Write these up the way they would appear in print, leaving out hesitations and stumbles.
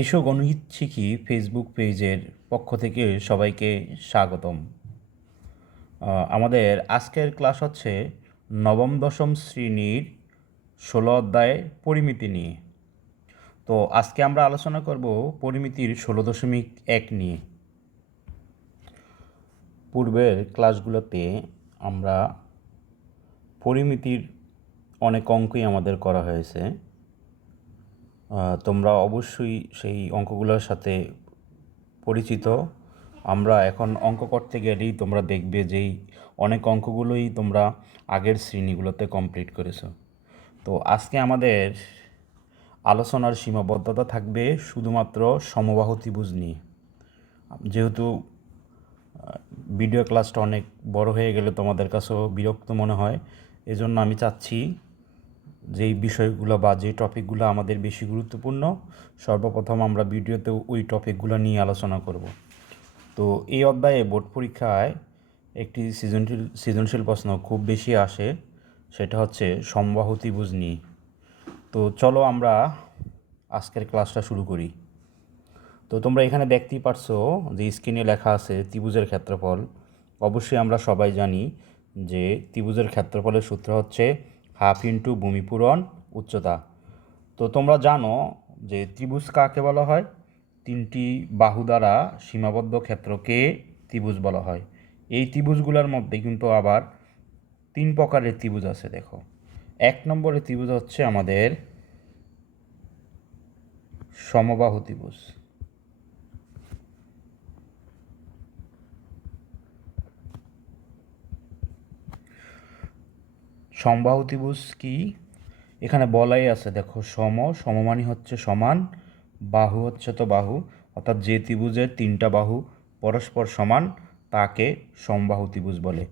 এসো গণিত শিখি ফেসবুক পেজের পক্ষ থেকে সবাইকে স্বাগতম। আমাদের আজকের ক্লাস হচ্ছে নবম দশম শ্রেণীর 16 অধ্যায়ের পরিমিতি নিয়ে। তো আজকে আমরা আলোচনা করব পরিমিতির 16.1 নিয়ে। পূর্বের ক্লাসগুলোতে আমরা পরিমিতির অনেক অঙ্কই আমাদের করা হয়েছে। তোমরা অবশ্যই সেই অঙ্কগুলোর সাথে পরিচিত। আমরা এখন অঙ্ক করতে গেলেই তোমরা দেখবে যেই অনেক অঙ্কগুলোই তোমরা আগের শ্রেণীগুলোতে কমপ্লিট করেছো। তো আজকে আমাদের আলোচনার সীমাবদ্ধতা থাকবে শুধুমাত্র সমবাহু ত্রিভুজ নিয়ে। যেহেতু ভিডিও ক্লাসটা অনেক বড় হয়ে গেলে তোমাদের কাছেও বিরক্ত মনে হয়, এজন্য আমি চাচ্ছি যেই বিষয়গুলো বা যে টপিকগুলো আমাদের বেশি গুরুত্বপূর্ণ সর্বপ্রথম আমরা ভিডিওতে ওই টপিকগুলো নিয়ে আলোচনা করব। তো এই অধ্যায়ে বোর্ড পরীক্ষায় একটি সৃজনশীল প্রশ্ন খুব বেশি আসে, সেটা হচ্ছে সমবাহু ত্রিভুজ নিয়ে। তো চলো আমরা আজকের ক্লাসটা শুরু করি। তো তোমরা এখানে দেখতেই পারছো যে স্ক্রিনে লেখা আছে ত্রিভুজের ক্ষেত্রফল। অবশ্যই আমরা সবাই জানি যে ত্রিভুজের ক্ষেত্রফলের সূত্র হচ্ছে হাফ ইন্টু ভূমি পূরণ উচ্চতা। তো তোমরা জানো যে ত্রিভুজ কাকে বলা হয়? তিনটি বাহু দ্বারা সীমাবদ্ধ ক্ষেত্রকে ত্রিভুজ বলা হয়। এই ত্রিভুজগুলোর মধ্যে কিন্তু আবার তিন প্রকারের ত্রিভুজ আছে। দেখো, এক নম্বরের ত্রিভুজ হচ্ছে আমাদের সমবাহু ত্রিভুজ। সমবাহু ত্রিভুজ কি? এখানে বলাই আছে, দেখো, সম মানে হচ্ছে সমান, বাহু হচ্ছে তো বাহু, অর্থাৎ যে ত্রিভুজের তিনটা বাহু পরস্পর সমান তাকে সমবাহু ত্রিভুজ বলে।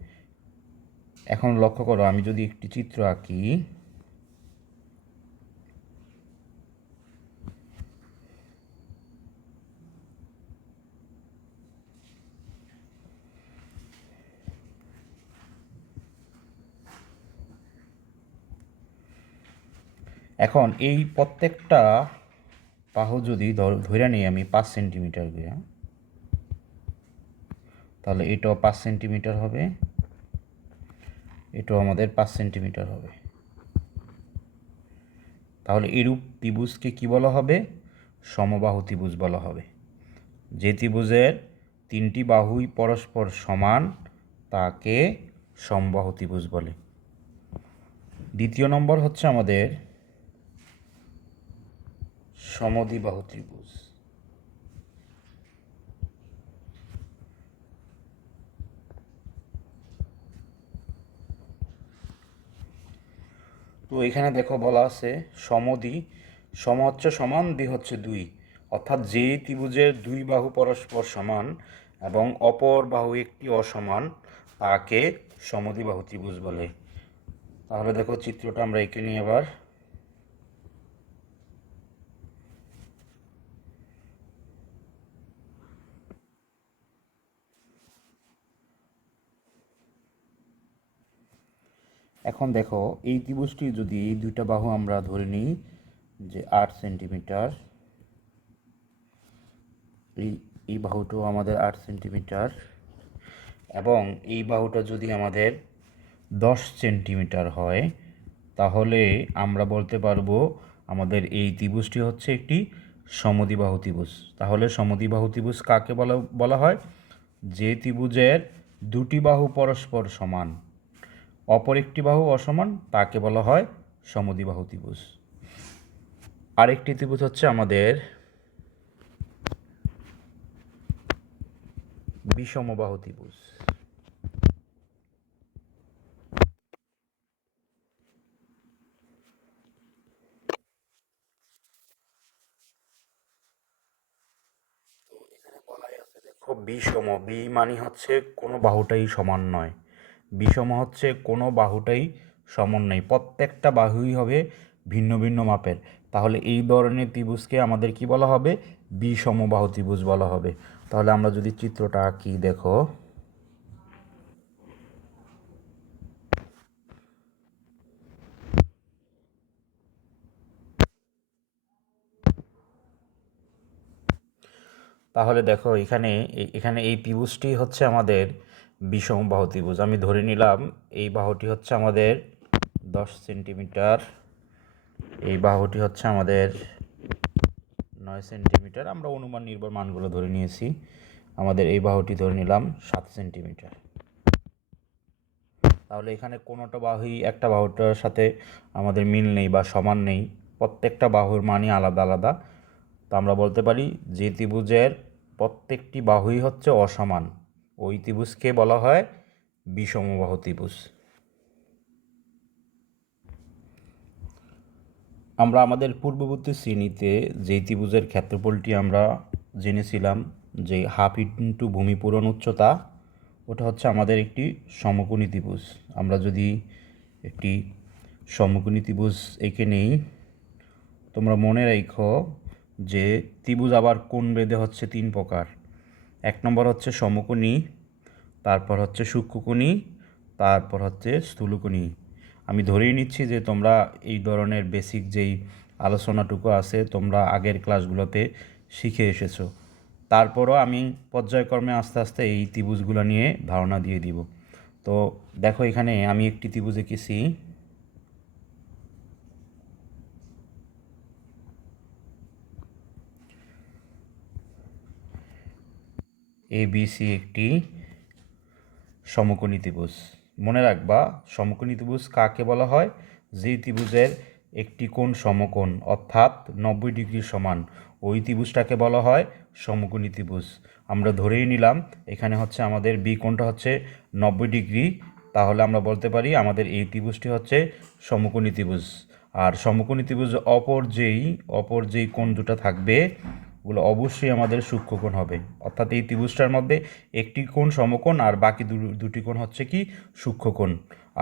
এখন লক্ষ্য করো, আমি যদি একটি চিত্র আঁকি, এখন এই প্রত্যেকটা বাহু যদি ধরে নিই আমি 5 সেন্টিমিটার করে, তাহলে এটাও 5 সেন্টিমিটার হবে, এটাও আমাদের 5 সেন্টিমিটার হবে। তাহলে এরূপ ত্রিভুজকে কি বলা হবে? সমবাহু ত্রিভুজ বলা হবে। যে ত্রিভুজের তিনটি বাহুই পরস্পর সমান তাকে সমবাহু ত্রিভুজ বলে। দ্বিতীয় নম্বর হচ্ছে আমাদের সমদ্বিবাহু ত্রিভুজ। তো এখানে দেখো বলা আছে সম হচ্ছে সমান, দ্বি হচ্ছে দুই, অর্থাৎ যে ত্রিভুজের দুই বাহু পরস্পর সমান এবং অপর বাহু একটি অসমান তাকে সমদ্বিবাহু ত্রিভুজ বলে। তাহলে দেখো চিত্রটা আমরা এঁকে নিই আবার। এখন দেখো এই ত্রিভুজটি যদি এই দুইটা বাহু আমরা ধরে নিই যে 8 সেন্টিমিটার, এই বাহুটাও আমাদের 8 সেন্টিমিটার, এবং এই বাহুটা যদি আমাদের 10 সেন্টিমিটার হয়, তাহলে আমরা বলতে পারবো আমাদের এই ত্রিভুজটি হচ্ছে একটি সমদ্বিবাহু ত্রিভুজ। তাহলে সমদ্বিবাহু ত্রিভুজ কাকে বলা হয়? যে ত্রিভুজের দুটি বাহু পরস্পর সমান, অপর একটি বাহু অসমান, তাকে বলা হয় সমদ্বিবাহু ত্রিভুজ। আরেকটি ত্রিভুজ হচ্ছে আমাদের বিষমবাহু ত্রিভুজ। বিষম, বি মানে হচ্ছে কোনো বাহুটাই সমান নয়, বিষম হচ্ছে কোনো বাহুটাই সমান নয়, প্রত্যেকটা বাহুই হবে ভিন্ন ভিন্ন মাপের। তাহলে এই ধরনের ত্রিভুজকে আমাদের কি বলা হবে? বিষমবাহু ত্রিভুজ বলা হবে। তাহলে আমরা যদি চিত্রটা আঁকি, দেখো, তাহলে দেখো এখানে এখানে এই ত্রিভুজটি হচ্ছে আমাদের বিষমবাহু ত্রিভুজ। আমি ধরে নিলাম এই বাহুটি হচ্ছে আমাদের 10 সেন্টিমিটার, এই বাহুটি হচ্ছে আমাদের 9 সেন্টিমিটার। আমরা অনুমান নির্ভর মানগুলো ধরে নিয়েছি। আমাদের এই বাহুটি ধরে নিলাম 7 সেন্টিমিটার। তাহলে এখানে কোনোটা বাহুই একটা বাহুটার সাথে আমাদের মিল নেই বা সমান নেই, প্রত্যেকটা বাহুর মানই আলাদা আলাদা। তো আমরা বলতে পারি যে ত্রিভুজের প্রত্যেকটি বাহুই হচ্ছে অসমান, ওই ত্রিভুজকে বলা হয় বিষমবাহু ত্রিভুজ। আমরা আমাদের পূর্ববর্তী শ্রেণীতে যেই ত্রিভুজের ক্ষেত্রফলটি আমরা জেনেছিলাম যে হাফ ইন্টু ভূমি পূরণ উচ্চতা, ওটা হচ্ছে আমাদের একটি সমকোণী ত্রিভুজ। আমরা যদি একটি সমকোণী ত্রিভুজ এঁকে নেই, তোমরা মনে রেখো যে ত্রিভুজ আবার কোণ বেঁধে হচ্ছে 3 প্রকার। 1 নম্বর হচ্ছে সমকোণী, তারপর হচ্ছে সূক্ষ্মকোণী, তারপর হচ্ছে স্থূলকোণী। আমি ধরেই নিচ্ছি যে তোমরা এই ধরনের বেসিক যেই আলোচনাটুকু আছে তোমরা আগের ক্লাসগুলোতে শিখে এসেছো। তারপরও আমি পর্যায়ক্রমে আস্তে আস্তে এই ত্রিভুজগুলো নিয়ে ধারণা দিয়ে দিব। তো দেখো এখানে আমি একটি ত্রিভুজ এঁকেছি। ABC একটি সমকোণী ত্রিভুজ। মনে রাখবা সমকোণী ত্রিভুজ কাকে বলা হয়? যে ত্রিভুজের একটি কোণ সমকোণ অর্থাৎ 90 ডিগ্রি সমান, ওই ত্রিভুজটাকে বলা হয় সমকোণী ত্রিভুজ। আমরা ধরেই নিলাম এখানে হচ্ছে আমাদের বি কোণটা হচ্ছে 90 ডিগ্রি, তাহলে আমরা বলতে পারি আমাদের এই ত্রিভুজটি হচ্ছে সমকোণী ত্রিভুজ। আর সমকোণী ত্রিভুজ অপর যেই কোণ দুটো থাকবে ওগুলো অবশ্যই আমাদের সূক্ষ্মকোণ হবে। অর্থাৎ এই ত্রিভুজটার মধ্যে একটি কোণ সমকোণ আর বাকি দুটি কোণ হচ্ছে কি সূক্ষ্মকোণ।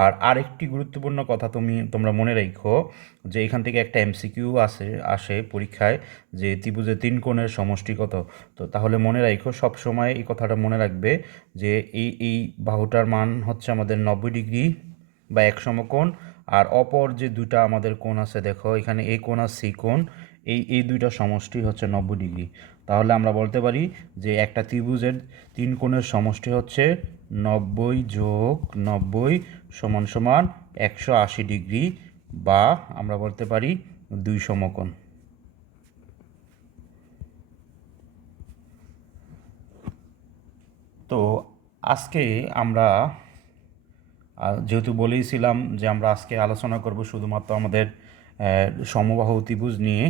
আর আরেকটি গুরুত্বপূর্ণ কথা তোমরা মনে রাখো যে এখান থেকে একটা এমসিকিউ আসে পরীক্ষায় যে ত্রিভুজের 3 কোণের সমষ্টি কত। তো তাহলে মনে রাখো সবসময় এই কথাটা মনে রাখবে যে এই বাহুটার মান হচ্ছে আমাদের 90 ডিগ্রি বা এক সমকোণ, আর অপর যে দুটা আমাদের কোণ আছে দেখো এখানে এই কোণ আর সি কোণ, এই দুইটা সমষ্টি হচ্ছে 90 ডিগ্রি। তাহলে আমরা বলতে পারি যে একটা ত্রিভুজের 3 কোণের সমষ্টি হচ্ছে 90 + 90 = 180 ডিগ্রি, বা আমরা বলতে পারি 2 সমকোণ। তো আজকে আমরা যেহেতু বলেইছিলাম যে আমরা আজকে আলোচনা করব শুধুমাত্র আমাদের সমবাহু ত্রিভুজ নিয়ে,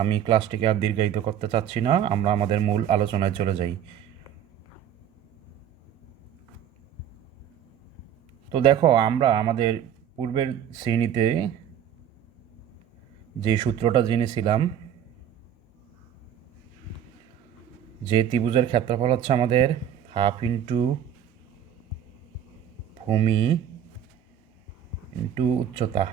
আমি ক্লাসটিকে আর দীর্ঘায়িত করতে চাচ্ছি না, আমরা আমাদের মূল আলোচনায় চলে যাই। তো দেখো আমরা আমাদের পূর্বের শ্রেণীতে যে সূত্রটা জেনেছিলাম যে ত্রিভুজের ক্ষেত্রফল হচ্ছে আমাদের হাফ ইন্টু ভূমি ইন্টু উচ্চতা।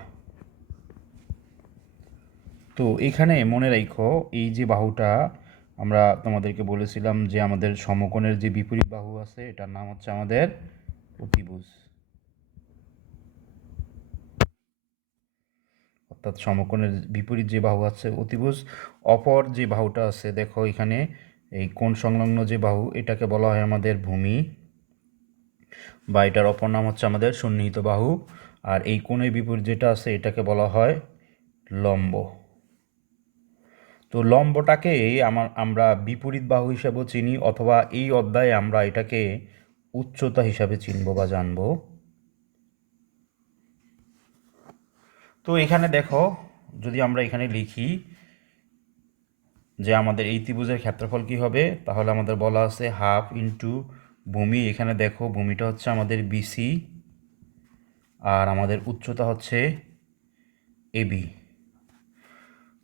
তো এখানে মনে রাখো এই যে বাহুটা আমরা তোমাদেরকে বলেছিলাম যে আমাদের সমকোণের যে বিপরীত বাহু আছে এটার নাম হচ্ছে আমাদের অতিভুজ। অর্থাৎ সমকোণের বিপরীত যে বাহু আছে অতিভুজ। অপর যে বাহুটা আছে দেখো এখানে এই কোণ সংলগ্ন যে বাহু এটাকে বলা হয় আমাদের ভূমি, বা এটার অপর নাম হচ্ছে আমাদের সন্নিহিত বাহু। আর এই কোণের বিপরীত যেটা আছে এটাকে বলা হয় লম্ব। তো লম্বটাকে আমরা বিপরীত বাহু হিসাবেও চিনি, অথবা এই অধ্যায়ে আমরা এটাকে উচ্চতা হিসাবে চিনব বা জানব। তো এখানে দেখো যদি আমরা এখানে লিখি যে আমাদের এই ত্রিভুজের ক্ষেত্রফল কী হবে, তাহলে আমাদের বলা আছে হাফ ইন্টু ভূমি। এখানে দেখো ভূমিটা হচ্ছে আমাদের বিসি আর আমাদের উচ্চতা হচ্ছে এবি।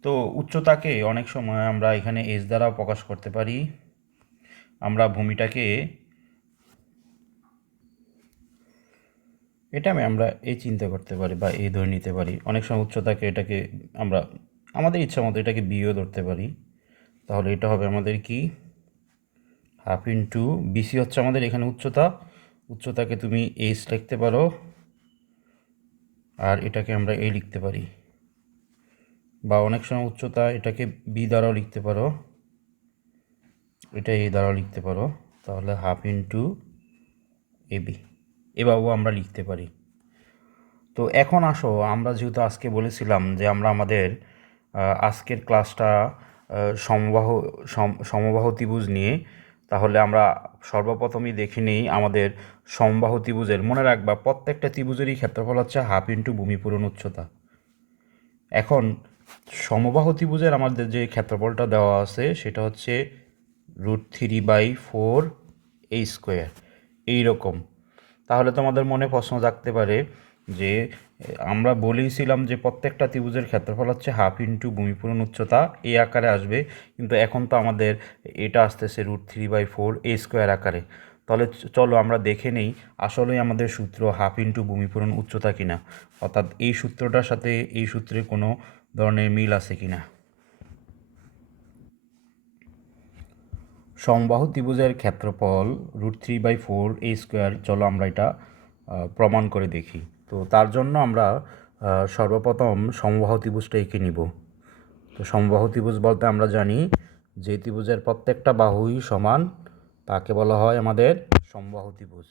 তো উচ্চতাকে অনেক সময় আমরা এখানে এস দ্বারাও প্রকাশ করতে পারি। আমরা ভূমিটাকে আমরা এই চিন্তা করতে পারি বা এই ধরে নিতে পারি। অনেক সময় উচ্চতাকে এটাকে আমরা আমাদের ইচ্ছা মতো এটাকে বিও ধরতে পারি। তাহলে এটা হবে আমাদের কি হাফ ইন্টু বিসি হচ্ছে আমাদের এখানে উচ্চতাকে তুমি এইচ লিখতে পারো, আর এটাকে আমরা এই লিখতে পারি, বা অনেক সময় উচ্চতা এটাকে বি দ্বারাও লিখতে পারো। এটা এ দ্বারা লিখতে পারো, তাহলে হাফ ইন্টু এবি এভাবেও আমরা লিখতে পারি। তো এখন আসো, আমরা যেহেতু আজকে বলেছিলাম যে আমরা আমাদের আজকের ক্লাসটা সমবাহু ত্রিভুজ নিয়ে, তাহলে আমরা সর্বপ্রথমেই দেখে নিই আমাদের সমবাহু ত্রিভুজের। মনে রাখবা প্রত্যেকটা ত্রিভুজেরই ক্ষেত্রফল হচ্ছে হাফ ইন্টু ভূমি পূরণ উচ্চতা। এখন সমবাহু ত্রিভুজের আমাদের যে ক্ষেত্রফলটা দেওয়া আছে সেটা হচ্ছে √3/4 a স্কোয়ার এইরকম। তাহলে তোমাদের মনে প্রশ্ন জাগতে পারে যে আমরা বলেইছিলাম যে প্রত্যেকটা ত্রিভুজের ক্ষেত্রফল হচ্ছে হাফ ইন্টু ভূমি পূরণ উচ্চতা এই আকারে আসবে, কিন্তু এখন তো আমাদের এটা আসতেছে √3/4 a স্কোয়ার আকারে। তাহলে চলো আমরা দেখে নেই আসলেই আমাদের সূত্র হাফ ইন্টু ভূমি পূরণ উচ্চতা কিনা, অর্থাৎ এই সূত্রটার সাথে এই সূত্রের কোনো ধরনের মিল আছে কিনা। সমবাহু ত্রিভুজের ক্ষেত্রফল √3/4 a স্কোয়ার, চলো আমরা এটা প্রমাণ করে দেখি। তো তার জন্য আমরা সর্বপ্রথম সমবাহু ত্রিভুজটা এঁকে নিব। তো সমবাহু ত্রিভুজ বলতে আমরা জানি যে ত্রিভুজের প্রত্যেকটা বাহুই সমান তাকে বলা হয় আমাদের সমবাহু ত্রিভুজ।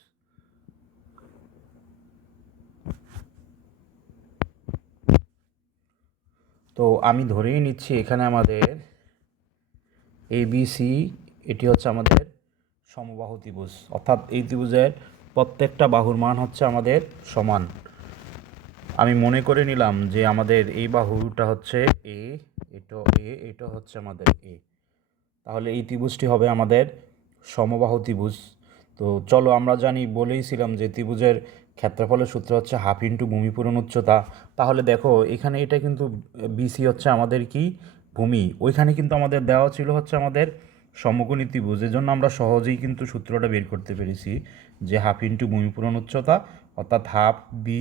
তো আমি ধরেই নিচ্ছি এখানে আমাদের ABC, এটি হচ্ছে আমাদের সমবাহু ত্রিভুজ, অর্থাৎ এই ত্রিভুজের প্রত্যেকটা বাহুর মান হচ্ছে আমাদের সমান। আমি মনে করে নিলাম যে আমাদের এই বাহুটা হচ্ছে এ, এটা হচ্ছে আমাদের এ, তাহলে এই ত্রিভুজটি হবে আমাদের সমবাহু ত্রিভুজ। তো চলো আমরা জানি, বলেইছিলাম যে ত্রিভুজের ক্ষেত্রফলের সূত্র হচ্ছে হাফ ইন্টু ভূমি পূরণ উচ্চতা। তাহলে দেখো এখানে এটা কিন্তু বিসি হচ্ছে আমাদের কি ভূমি, ওইখানে কিন্তু আমাদের দেওয়া ছিল হচ্ছে আমাদের সমকোণী ত্রিভুজ, এজন্য আমরা সহজেই কিন্তু সূত্রটা বের করতে পেরেছি যে হাফ ইন্টু ভূমি পূরণ উচ্চতা, অর্থাৎ হাফ বি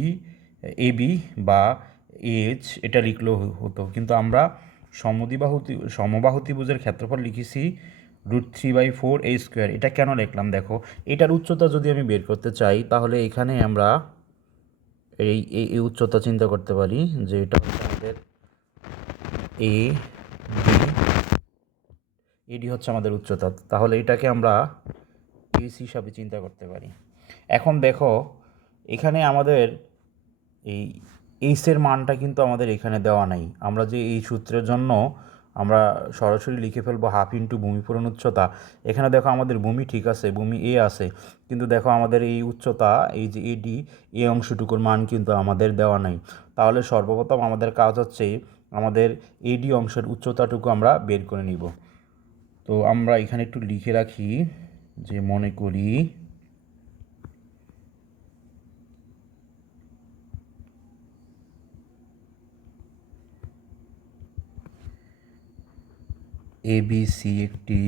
এবি বা এইচ এটা লিখলেও হতো, কিন্তু আমরা সমবাহু ত্রিভুজের ক্ষেত্রফল লিখেছি √3/4 a স্কোয়ার। এটা কেন লিখলাম দেখো, এটার উচ্চতা যদি আমি বের করতে চাই তাহলে এখানে আমরা এই এই উচ্চতা চিন্তা করতে পারি যে এটা হচ্ছে আমাদের এ এডি হচ্ছে আমাদের উচ্চতা, তাহলে এটাকে আমরা এস হিসাবে চিন্তা করতে পারি। এখন দেখো এখানে আমাদের এই এইচের মানটা কিন্তু আমাদের এখানে দেওয়া নাই, আমরা যে এই সূত্রের জন্য আমরা সরাসরি লিখে ফেলবো হাফ ইন্টু ভূমি পূরণ উচ্চতা। এখানে দেখো আমাদের ভূমি ঠিক আছে, ভূমি এ আছে, কিন্তু দেখো আমাদের এই উচ্চতা এই যে এডি এ অংশটুকুর মান কিন্তু আমাদের দেওয়া নাই। তাহলে সর্বপ্রথম আমাদের কাজ হচ্ছে আমাদের এডি অংশের উচ্চতাটুকু আমরা বের করে নিব। তো আমরা এখানে একটু লিখে রাখি যে মনে করি ABC একটি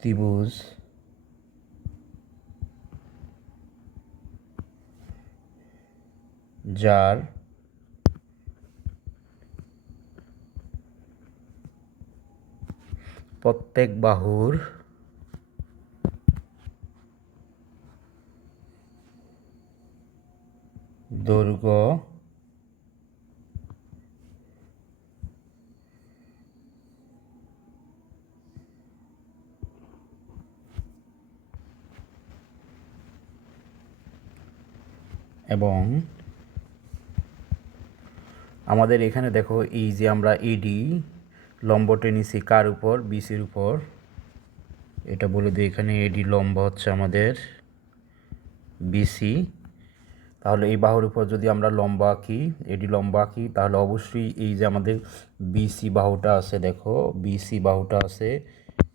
ত্রিভুজ যার প্রত্যেক বাহুর দৈর্ঘ্য এবং আমাদের এখানে দেখো এই যে আমরা এডি লম্ব টেনেছি কার উপর, বিসির উপর, এটা বলে দিই এখানে এডি লম্ব হচ্ছে আমাদের বিসি। তাহলে এই বাহুর উপর যদি আমরা লম্ব আঁকি, এডি লম্ব আঁকি, তাহলে অবশ্যই এই যে আমাদের বিসি বাহুটা আছে, দেখো বিসি বাহুটা আছে,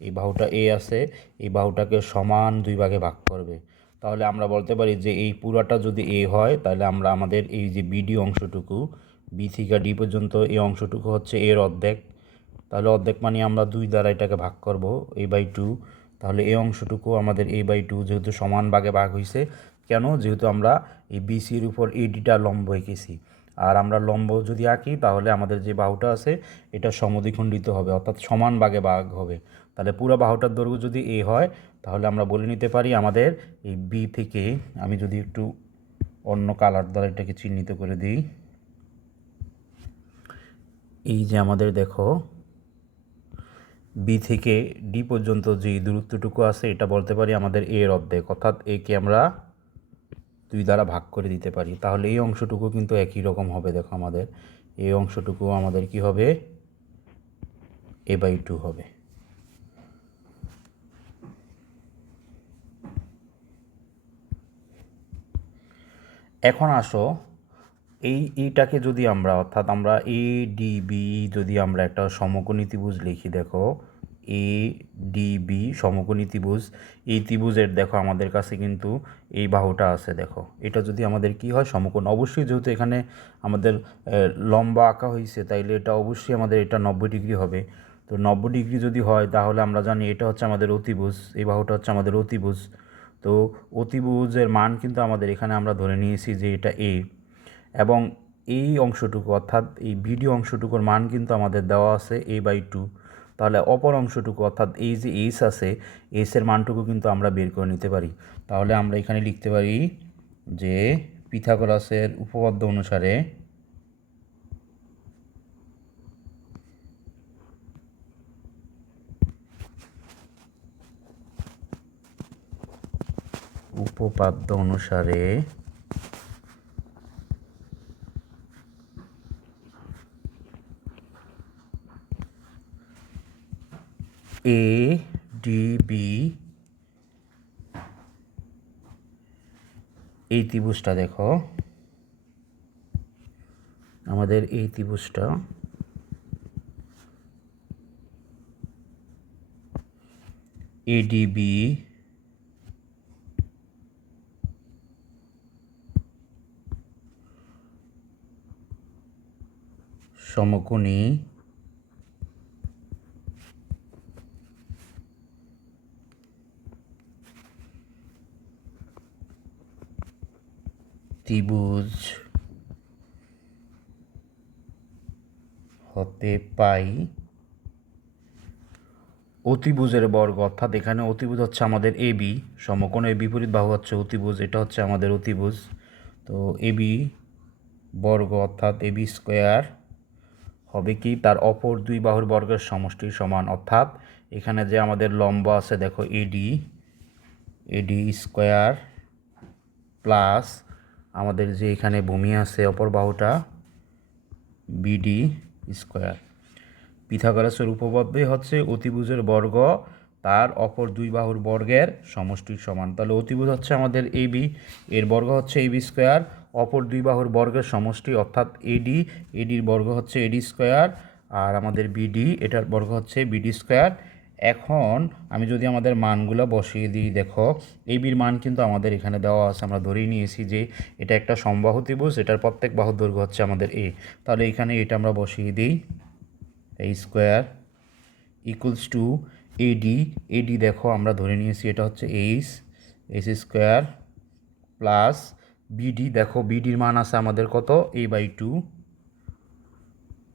এই বাহুটা এ আছে, এই বাহুটাকে সমান দুই ভাগে ভাগ করবে। তাহলে আমরা বলতে পারি যে এই পুরাটা যদি এ হয় তাহলে আমরা আমাদের এই যে বিডি অংশটুকু, বি থেকে ডি পর্যন্ত এই অংশটুকু হচ্ছে এর অর্ধেক, তাহলে অর্ধেক মানে আমরা 2 দ্বারা এটাকে ভাগ করব a/2। তাহলে এই অংশটুকু আমাদের a/2, যেহেতু সমান ভাগে ভাগ হয়েছে, কেন, যেহেতু আমরা এই বিসির উপর এডিটা লম্ব এঁকেছি। আর আমরা লম্ব যদি আঁকি তাহলে আমাদের যে বাহুটা আছে এটা সমদ্বিখণ্ডিত হবে, অর্থাৎ সমান ভাগে ভাগ হবে। তাহলে পুরো বাহুটার দৈর্ঘ্য যদি এ হয় তাহলে আমরা বলে নিতে পারি আমাদের এই বি থেকে, আমি যদি একটু অন্য কালার দ্বারা এটাকে চিহ্নিত করে দিই। এই যে আমাদের দেখো বি থেকে ডি পর্যন্ত যে দূরত্বটুকু আছে এটা বলতে পারি আমাদের এর অর্ধেক, অর্থাৎ একে আমরা 2 দ্বারা ভাগ করে দিতে পারি। তাহলে এই অংশটুকু কিন্তু একই রকম হবে। দেখো আমাদের এই অংশটুকু আমাদের কি হবে, a/2 হবে। এখন আসো এইটাকে যদি আমরা, অর্থাৎ আমরা ADB যদি আমরা একটা সমকোণী ত্রিভুজ লিখি, দেখো ADB সমকোণী ত্রিভুজ, এই ত্রিভুজের দেখো আমাদের কাছে কিন্তু এই বাহুটা আছে। দেখো এটা যদি আমাদের কি হয়, সমকোণ। অবশ্যই যেহেতু এখানে আমাদের লম্বা আঁকা হয়েছে, তাইলে এটা অবশ্যই আমাদের এটা 90 ডিগ্রি হবে। তো 90 ডিগ্রি যদি হয় তাহলে আমরা জানি এটা হচ্ছে আমাদের অতিভুজ, এই বাহুটা হচ্ছে আমাদের অতিভুজ। তো অতিভুজের মান কিন্তু আমাদের এখানে আমরা ধরে নিয়েছি যে এটা এ, এবং এই অংশটুকু অর্থাৎ এই বিডি অংশটুকুর মান কিন্তু আমাদের দেওয়া আছে a/2। তাহলে অপর অংশটুকু অর্থাৎ এই যে এইচ আছে, এইচের মানটুকু কিন্তু আমরা বের করে নিতে পারি। তাহলে আমরা এখানে লিখতে পারি যে পিথাগোরাসের উপপাদ্য অনুসারে ADB এই ত্রিভুজটা, দেখো আমাদের এই ত্রিভুজটা ADB সমকোণী ত্রিভুজ হতে পাই অতিভুজের বর্গ, অর্থাৎ এখানে অতিভুজ হচ্ছে আমাদের এবি, সমকোণের বিপরীত বাহু হচ্ছে অতিভুজ, এটা হচ্ছে আমাদের অতিভুজ। তো এবি বর্গ অর্থাৎ এবি স্কোয়ার হবে কি, তার অপর দুই বাহুর বর্গের সমষ্টির সমান। অর্থাৎ এখানে যে আমাদের লম্ব আছে দেখো এডি স্কোয়ার প্লাস আমাদের যে এখানে ভূমি আছে অপর বাহুটা বিডি স্কোয়ার। পিথাগোরাসের উপপাদ্য হচ্ছে অতিভুজের বর্গ তার অপর দুই বাহুর বর্গের সমষ্টির সমান। তাহলে অতিভুজ হচ্ছে আমাদের এবি, এর বর্গ হচ্ছে এবি স্কোয়ার, অপর দুই বাহুর বর্গের সমষ্টি অর্থাৎ এডির বর্গ হচ্ছে এডি স্কোয়ার, আর আমাদের বিডি এটার বর্গ হচ্ছে বিডি স্কোয়ার। এখন আমি যদি আমাদের মানগুলো বসিয়ে দিই, দেখো এবির মান কিন্তু আমাদের এখানে দেওয়া আছে, আমরা ধরেই নিয়েছি যে এটা একটা সমবাহু ত্রিভুজ, এটার প্রত্যেক বাহুর দৈর্ঘ্য হচ্ছে আমাদের এ। তাহলে এখানে এটা আমরা বসিয়ে দিই, এ স্কোয়ার ইকুয়ালস টু এডি দেখো আমরা ধরে নিয়েছি এটা হচ্ছে এইচ স্কোয়ার প্লাস বিডি, দেখো বিডির মান আছে আমাদের কত, a/2।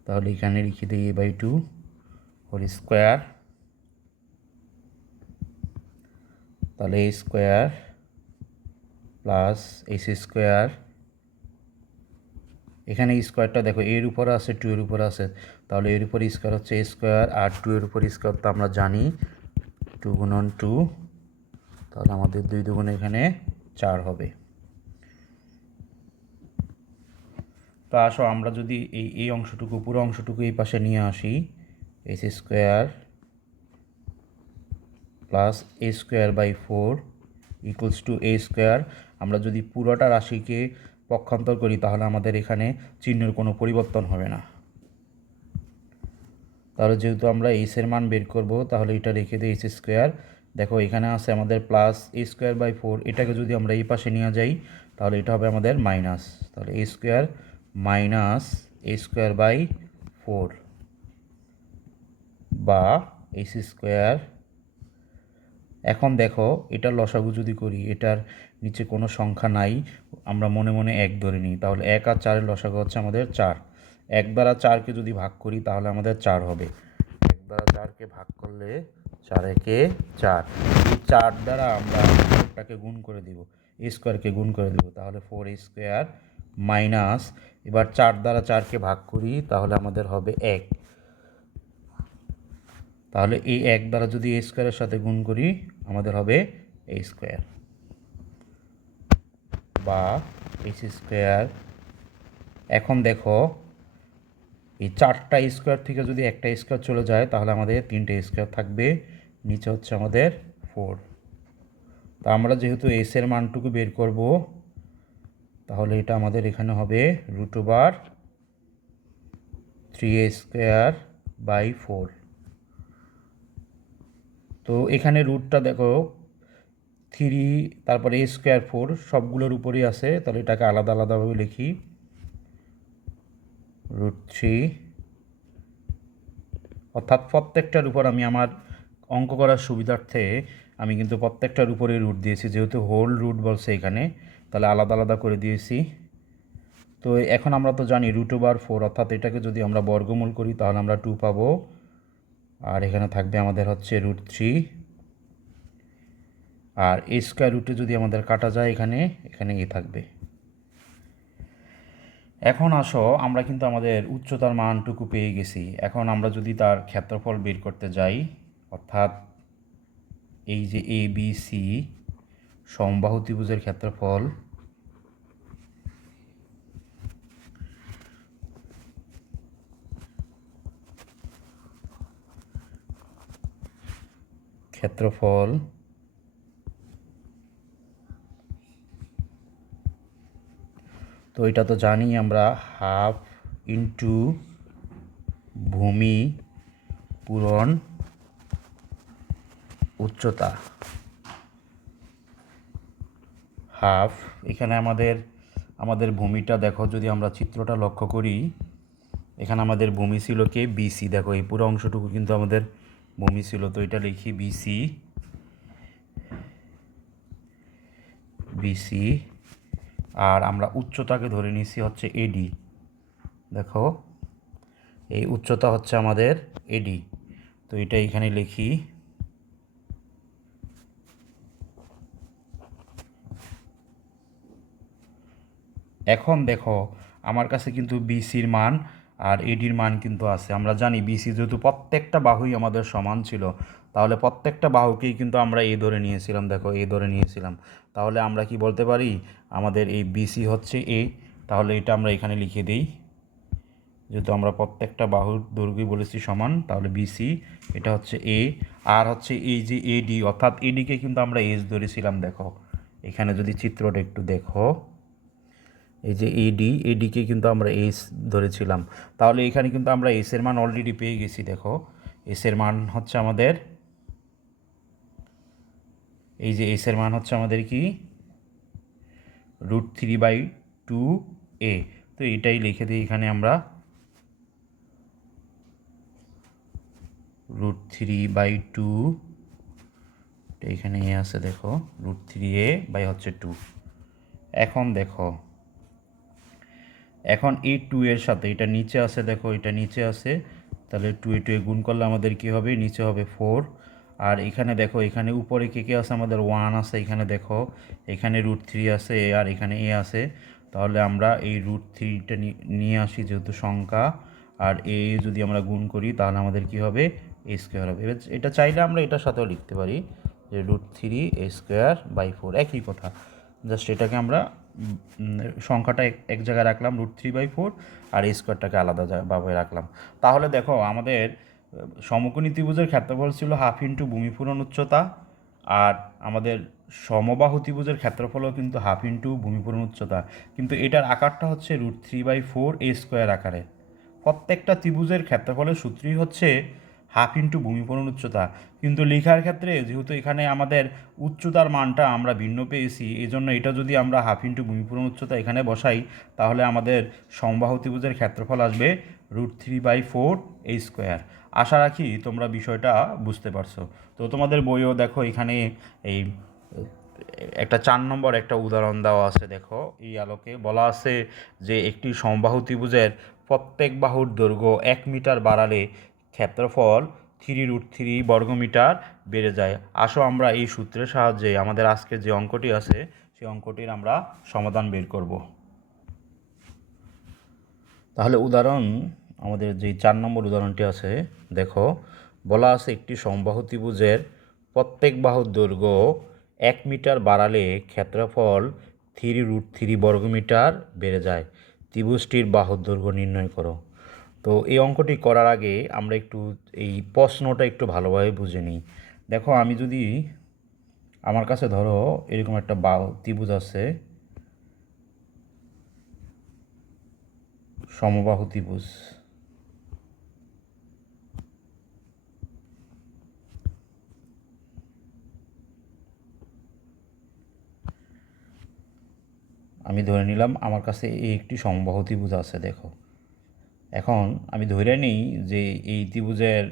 তাহলে এখানে লিখে দিই a/2 হোল স্কোয়ার, তাহলে এ স্কোয়ার প্লাস এইচ স্কোয়ার, এখানে স্কোয়ারটা দেখো এর উপরে আছে 2 এর উপরে আছে, তাহলে এর উপর স্কোয়ার হচ্ছে এ স্কোয়ার, আর 2 এর উপর স্কোয়ার তো আমরা জানি 2 গুণন 2, তাহলে আমাদের 2 দুগুণে এখানে 4 হবে। তো আসো আমরা যদি এই অংশটুকু পুরো অংশটুকু এই পাশে নিয়ে আসি, S square plus a/4 equals to A square. আমরা যদি পুরোটা রাশিকে পক্ষান্তর করি তাহলে আমাদের এখানে চিহ্নের কোনো পরিবর্তন হবে না। তাহলে যেহেতু আমরা এইচের মান বের করব, তাহলে এটা রেখে দিই এইচ স্কোয়ার। দেখো এখানে আছে আমাদের প্লাস a/4, এটাকে যদি আমরা এই পাশে নিয়ে যাই তাহলে এটা হবে আমাদের মাইনাস, তাহলে a স্কোয়ার মাইনাস a/4 বা এইচ স্কোয়ার। এখন দেখো এটার লসাগু যদি করি, এটার নিচে কোনো সংখ্যা নাই, আমরা মনে মনে 1 ধরে নিই, তাহলে 1 আর 4-এর লসাগু হচ্ছে আমাদের 4। 1 দ্বারা 4কে যদি ভাগ করি তাহলে আমাদের 4 হবে। 1 দ্বারা 4কে ভাগ করলে 4 একে 4। এই 4 দ্বারা আমরা কাকে গুণ করে দিব, এ স্কোয়ারকে গুণ করে দিব, তাহলে 4a স্কোয়ার মাইনাস, এবার 4 দ্বারা 4কে ভাগ করি তাহলে আমাদের হবে 1, তাহলে এই 1 দ্বারা যদি এ স্কোয়ারের সাথে গুণ করি আমাদের হবে a স্কোয়ার বা h স্কোয়ার। এখন দেখো এই 4টা স্কোয়ার থেকে যদি একটা স্কোয়ার চলে যায় তাহলে আমাদের 3টে স্কোয়ার থাকবে, নিচে হচ্ছে আমাদের 4। তা আমরা যেহেতু এস এর মানটুকু বের করব তাহলে এটা আমাদের এখানে হবে √3a স্কোয়ার বাই 4। তো এখানে রুটটা দেখো 3 তারপরে a স্কোয়ার 4 সবগুলোর উপরেই আছে, তাহলে এটাকে আলাদা আলাদাভাবে লিখি √3, অর্থাৎ প্রত্যেকটার উপর আমি আমার অঙ্ক করার সুবিধার্থে আমি কিন্তু প্রত্যেকটার উপরে রুট দিয়েছি, যেহেতু হোল রুট বলছে এখানে তাহলে আলাদা আলাদা করে দিয়েছি। তো এখন আমরা তো জানি √4, অর্থাৎ এটাকে যদি আমরা বর্গমূল করি তাহলে আমরা 2 পাবো, আর এখানে থাকবে আমাদের হচ্ছে √3, আর এ স্কোয়ার রুটে যদি আমাদের কাটা যায় এখানে এ থাকবে। এখন আসো আমরা কিন্তু আমাদের উচ্চতার মানটুকু পেয়ে গেছি, এখন আমরা যদি তার ক্ষেত্রফল বের করতে যাই, অর্থাৎ এই যে এ বি সি সমবাহু ত্রিভুজের ক্ষেত্রফল, তো এটা তো জানি আমরা, হাফ ইন্টু ভূমি পূরণ উচ্চতা, হাফ। এখানে আমাদের ভূমিটা দেখো, যদি আমরা চিত্রটা লক্ষ্য করি এখানে আমাদের ভূমি ছিল কে, বিসি। দেখো এই পুরো অংশটুকু কিন্তু আমাদের ভূমি ছিল, তো এটা লিখি বিসি, আর আমরা উচ্চতাকে ধরে নিছি হচ্ছে এডি। দেখো এই উচ্চতা হচ্ছে আমাদের এডি, তো এটা এখানে লিখি। এখন দেখো আমার কাছে কিন্তু বিসির মান আর এডির মান কিন্তু আছে। আমরা জানি বিসি যেহেতু প্রত্যেকটা বাহুই আমাদের সমান ছিল, তাহলে প্রত্যেকটা বাহুকেই কিন্তু আমরা এ ধরে নিয়েছিলাম। দেখো এ ধরে নিয়েছিলাম, তাহলে আমরা কি বলতে পারি আমাদের এই বিসি হচ্ছে এ, তাহলে এটা আমরা এখানে লিখে দিই, যেহেতু আমরা প্রত্যেকটা বাহুর দৈর্ঘ্যই বলেছি সমান, তাহলে বিসি এটা হচ্ছে এ। আর হচ্ছে এই যে এডি, অর্থাৎ এডিকে কিন্তু আমরা এস ধরেছিলাম। দেখো এখানে যদি চিত্রটা একটু দেখো, এই যে এডিকে কিন্তু আমরা এস ধরেছিলাম, তাহলে এখানে কিন্তু আমরা এস এর মান অলরেডি পেয়ে গেছি। দেখো এস এর মান হচ্ছে আমাদের, এই যে এস এর মান হচ্ছে আমাদের কি √3/2a। তো এটাই লিখে দিই এখানে আমরা √3/2, এখানে এ আছে, দেখো √3a/2। এখন দেখো এখন এই 2 এর সাথে এটা নিচে আছে, দেখো এটা নিচে আছে, তাহলে 2 গুণ করলে আমাদের কি হবে, নিচে হবে 4। আর এখানে দেখো এখানে উপরে কে আছে, আমাদের 1 আছে, এখানে দেখো এখানে √3 আছে আর এখানে এ আছে, তাহলে আমরা এই √3টা নিয়ে আসি যেহেতু সংখ্যা, আর এ যদি আমরা গুণ করি তাহলে আমাদের কি হবে, এ স্কোয়ার হবে। এটা চাইলে আমরা এটার সাথেও লিখতে পারি যে √3a²/4, একই কথা, জাস্ট এটাকে আমরা সংখ্যাটা এক জায়গায় রাখলাম √3/4, আর এই স্কোয়ারটাকে আলাদাভাবে রাখলাম। তাহলে দেখো আমাদের সমকোণী ত্রিভুজের ক্ষেত্রফল ছিল হাফ ইন্টু ভূমি পূরণ উচ্চতা, আর আমাদের সমবাহু ত্রিভুজের ক্ষেত্রফলও কিন্তু হাফ ইন্টু ভূমি পূরণ উচ্চতা, কিন্তু এটার আকারটা হচ্ছে √3/4a² আকারে। প্রত্যেকটা ত্রিভুজের ক্ষেত্রফলের সূত্রই হচ্ছে হাফ ইন্টু ভূমি পূরণ উচ্চতা, কিন্তু লেখার ক্ষেত্রে যেহেতু এখানে আমাদের উচ্চতার মানটা আমরা ভিন্ন পেয়েছি, এই জন্য এটা যদি আমরা হাফ ইন্টু ভূমি পূরণ উচ্চতা এখানে বসাই তাহলে আমাদের সমবাহু ত্রিভুজের ক্ষেত্রফল আসবে √3/4a²। আশা রাখি তোমরা বিষয়টা বুঝতে পারছো। তো তোমাদের বইও দেখো এখানে এই একটা 4 নম্বর একটা উদাহরণ দেওয়া আছে। দেখো এই আলোকে বলা আছে যে একটি সমবাহু ত্রিভুজের প্রত্যেক বাহুর দৈর্ঘ্য 1 মিটার বাড়ালে ক্ষেত্রফল 3√3 বর্গমিটার বেড়ে যায়। আসো আমরা এই সূত্রের সাহায্যে আমাদের আজকে যে অঙ্কটি আছে সেই অঙ্কটির আমরা সমাধান বের করব। তাহলে উদাহরণ আমাদের যে 4 নম্বর উদাহরণটি আছে, দেখো বলা আছে একটি সমবাহু ত্রিভুজের প্রত্যেক বাহুর দৈর্ঘ্য 1 মিটার বাড়ালে ক্ষেত্রফল 3√3 বর্গমিটার বেড়ে যায়। ত্রিভুজটির বাহুর দৈর্ঘ্য নির্ণয় করো। তো এই অঙ্কটি করার আগে আমরা একটু এই প্রশ্নটা একটু ভালোভাবে বুঝে নিই। দেখো আমি যদি আমার কাছে ধরো এরকম একটা বাহু ত্রিভুজ আছে, সমবাহু ত্রিভুজ। আমি ধরে নিলাম আমার কাছে এই একটি সমবাহু ত্রিভুজ আছে। দেখো এখন আমি ধরে নিই যে এই ত্রিভুজের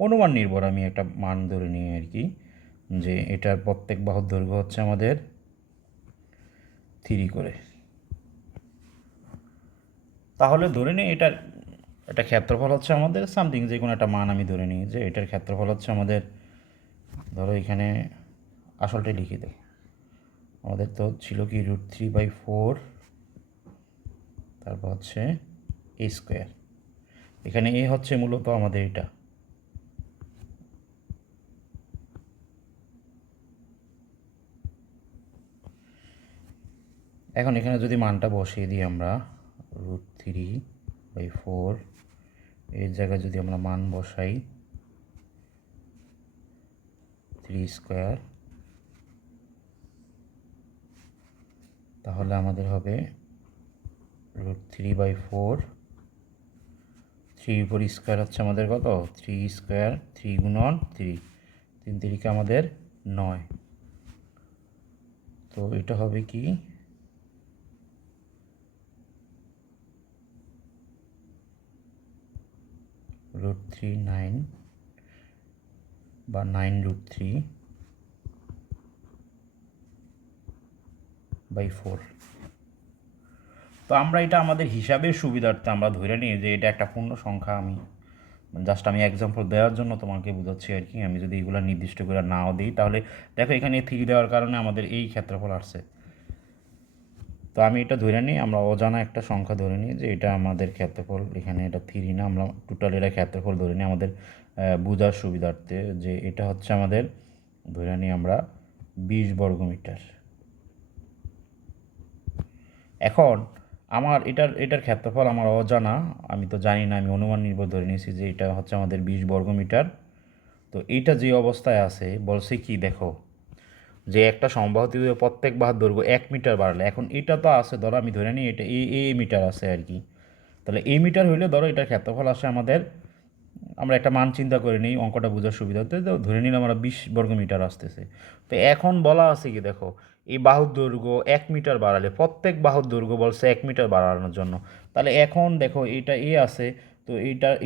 অনুমান নির্ভর আমি একটা মান ধরে নিই আর কি, যে এটার প্রত্যেক বাহুর দৈর্ঘ্য হচ্ছে আমাদের 3 করে। তাহলে ধরে নিই এটা ক্ষেত্রফল হচ্ছে আমাদের সামথিং, যে কোনো একটা মান আমি ধরে নিই যে এটার ক্ষেত্রফল হচ্ছে আমাদের, ধরো এখানে আসলটাই লিখে দেয়, আমাদের তো ছিল কি √3/4, তারপর হচ্ছে a স্কোয়ার। এখানে এ হচ্ছে মূলত আমাদের এটা। এখন এখানে যদি মানটা বসিয়ে দিই আমরা, √3/4 এর জায়গায় যদি আমরা মান বসাই 3 স্কোয়ার, তাহলে আমাদের হবে √3/4, 3 উপর স্কোয়ার হচ্ছে আমাদের কত, 3 স্কোয়ার, 3 গুণন 3, 3 3 আমাদের 9। তো এটা হবে কি √3 বা 9√3/4। তো আমরা এটা আমাদের হিসাবের সুবিধার্থে আমরা ধরে নিই যে এটা একটা পূর্ণ সংখ্যা। আমি এক্সাম্পল দেওয়ার জন্য তোমাকে বোঝাচ্ছি আর কি। আমি যদি এগুলো নির্দিষ্ট করে নাও দিই, তাহলে দেখো এখানে 3 দেওয়ার কারণে আমাদের এই ক্ষেত্রফল আসছে। তো আমি এটা ধরে নিই, আমরা অজানা একটা সংখ্যা ধরে নিই যে এটা আমাদের ক্ষেত্রফল, এখানে এটা 3 না, আমরা টোটাল এটা ক্ষেত্রফল ধরে নিই আমাদের বোঝার সুবিধার্থে, যে এটা হচ্ছে আমাদের ধরে নিই আমরা 20 বর্গমিটার। এখন আমার এটার ক্ষেত্রফল আমার অজানা, আমি তো জানি না, আমি অনুমান নির্ভর ধরে নিয়েছি যে এটা হচ্ছে আমাদের 20 বর্গমিটার। তো এইটা যে অবস্থায় আছে বলছে কি, দেখো যে একটা সমবাহু ত্রিভুজের প্রত্যেক বাহুর দৈর্ঘ্য 1 মিটার বাড়লে, এখন এটা তো আছে, ধরো আমি ধরে নিই এটা এ মিটার আছে আর কি। তাহলে এ মিটার হইলে ধরো এটার ক্ষেত্রফল আসে আমাদের, আমরা একটা মান চিন্তা করে নিই অঙ্কটা বোঝার সুবিধাতে, তো ধরে নিলাম আমরা 20 বর্গমিটার আসতেছে। তো এখন বলা আছে কি, দেখো এই বাহুর দৈর্ঘ্য 1 মিটার বাড়ালে, প্রত্যেক বাহুর দৈর্ঘ্য বলছে 1 মিটার বাড়ানোর জন্য। তাহলে এখন দেখো এটা এ আছে, তো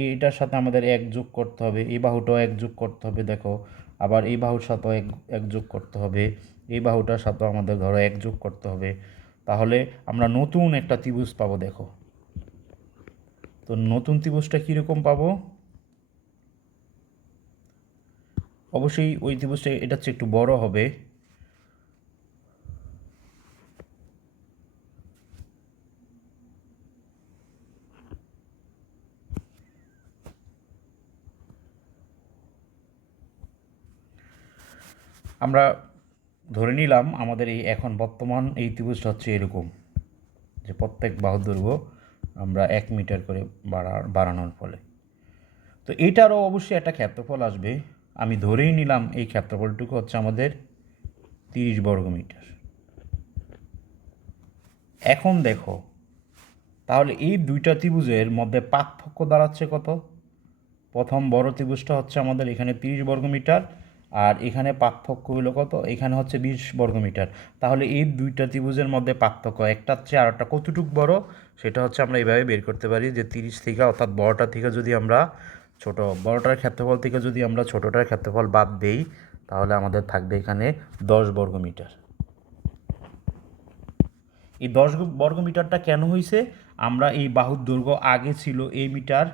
এইটার সাথে আমাদের 1 যোগ করতে হবে, এই বাহুটাও 1 যোগ করতে হবে, দেখো আবার এই বাহুর সাথেও 1 যোগ করতে হবে, এই বাহুটার সাথেও আমাদের ধরো 1 যোগ করতে হবে। তাহলে আমরা নতুন একটা ত্রিভুজ পাবো। দেখো তো নতুন ত্রিভুজটা কীরকম পাবো, অবশ্যই ওই ত্রিভুজটা এটা হচ্ছে একটু বড় হবে। আমরা ধরে নিলাম আমাদের এই এখন বর্তমান এই ত্রিভুজটা হচ্ছে এরকম, যে প্রত্যেক বাহুর দৈর্ঘ্য আমরা 1 মিটার করে বাড়ানোর ফলে তো এইটারও অবশ্যই একটা ক্ষেত্রফল আসবে। আমি ধরেই নিলাম এই ক্ষেত্রফলটুকু হচ্ছে আমাদের 30 বর্গমিটার। এখন দেখো তাহলে এই দুইটা ত্রিভুজের মধ্যে পার্থক্য দাঁড়াচ্ছে কত, প্রথম বড় ত্রিভুজটা হচ্ছে আমাদের এখানে 30 বর্গমিটার, আর এখানে পার্থক্য হলো কত, এখানে হচ্ছে 20 বর্গমিটার। তাহলে এই দুইটা ত্রিভুজের মধ্যে পার্থক্য একটার চেয়ে আর একটা কতটুকু বড়, সেটা হচ্ছে আমরা এইভাবে বের করতে পারি যে 30 থেকে, অর্থাৎ বড়টা থেকে যদি আমরা বড়টার ক্ষেত্রফল থেকে যদি আমরা ছোটোটার ক্ষেত্রফল বাদ দেই, তাহলে আমাদের থাকবে এখানে 10 বর্গমিটার। এই 10 বর্গমিটারটা কেন হয়েছে, আমরা এই বাহুর দৈর্ঘ্য আগে ছিল মিটার,